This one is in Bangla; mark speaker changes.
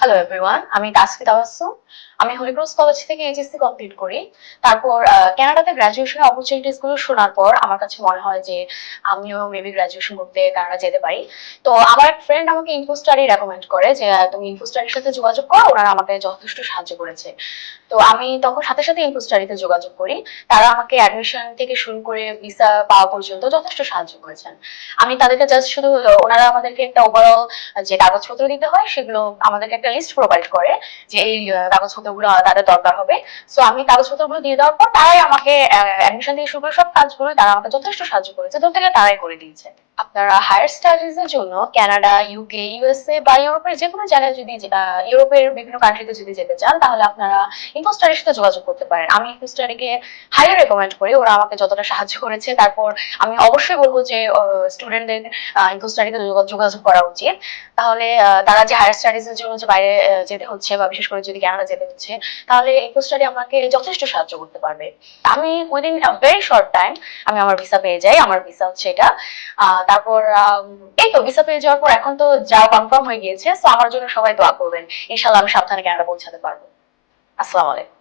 Speaker 1: Hello everyone, আমি তাসফিদ আওয়াসু আমি হলিক্রস কলেজ থেকে এইচএসসি কমপ্লিট করি। তারপর কানাডাতে গ্রাজুয়েশন অপরচুনিটিসগুলো শোনার পর আমার কাছে মনে হয় যে আমিও মেবি গ্রাজুয়েশন করতে কানাডা যেতে পারি। তো আমার এক ফ্রেন্ড আমাকে ইনফো স্টাডি রেকমেন্ড করে যে তুমি ইনফো স্টাডির সাথে যোগাযোগ করো ওনারা আমাকে যথেষ্ট সাহায্য করেছে। তো আমি তখন সাথে সাথে ইনফো স্টাডিতে যোগাযোগ করি। তারা আমাকে অ্যাডমিশন থেকে শুরু করে ভিসা পাওয়া পর্যন্ত যথেষ্ট সাহায্য করেছেন। আমি তাদেরকে জাস্ট শুধু ওনারা আমাদেরকে একটা ওভারঅল যে কাগজপত্র দিতে হয় সেগুলো আমাদেরকে একটা লিস্ট প্রোভাইড করে যে এই আহ, কাগজপত্রগুলো তাদের দরকার হবে। সো আমি কাগজপত্রগুলো দিয়ে দেওয়ার পর তারাই আমাকে অ্যাডমিশন দিয়ে শুরু করে সব কাজগুলো তারা আমাকে যথেষ্ট সাহায্য করেছে। ধরতে গেলে তারাই করে দিয়েছে। আপনারা হায়ার স্টাডিজ এর জন্য কানাডা ইউকে ইউএসএ বা ইউরোপের যে কোনো জায়গায় যদি ইউরোপের বিভিন্ন কান্ট্রিতে যদি যেতে চান, তাহলে আপনারা ইনফো স্টাডির সাথে যোগাযোগ করতে পারেন। আমি ইনফো স্টাডিকে হাইলি রেকমেন্ড করি। ওরা আমাকে যতটা সাহায্য করেছে, তারপর আমি অবশ্যই বলব যে স্টুডেন্টদের ইনফো স্টাডিতে যোগাযোগ করা উচিত। তাহলে তারা যে হায়ার স্টাডিজ এর জন্য যে বাইরে যেতে হচ্ছে বা বিশেষ করে যদি কানাডা যেতে হচ্ছে, তাহলে ইনফো স্টাডি আমাকে যথেষ্ট সাহায্য করতে পারবে। আমি উইদিন ভেরি শর্ট টাইম আমি আমার ভিসা পেয়ে যাই। আমার ভিসা হচ্ছে এটা। তারপর এই তো ভিসা পেয়ে যাওয়ার পর এখন তো যা কনফার্ম হয়ে গিয়েছে তো আমার জন্য সবাই দোয়া করবেন। ইনশাল্লাহ আমি সাবধানে কানাডা পৌঁছাতে পারব। আসসালামু আলাইকুম।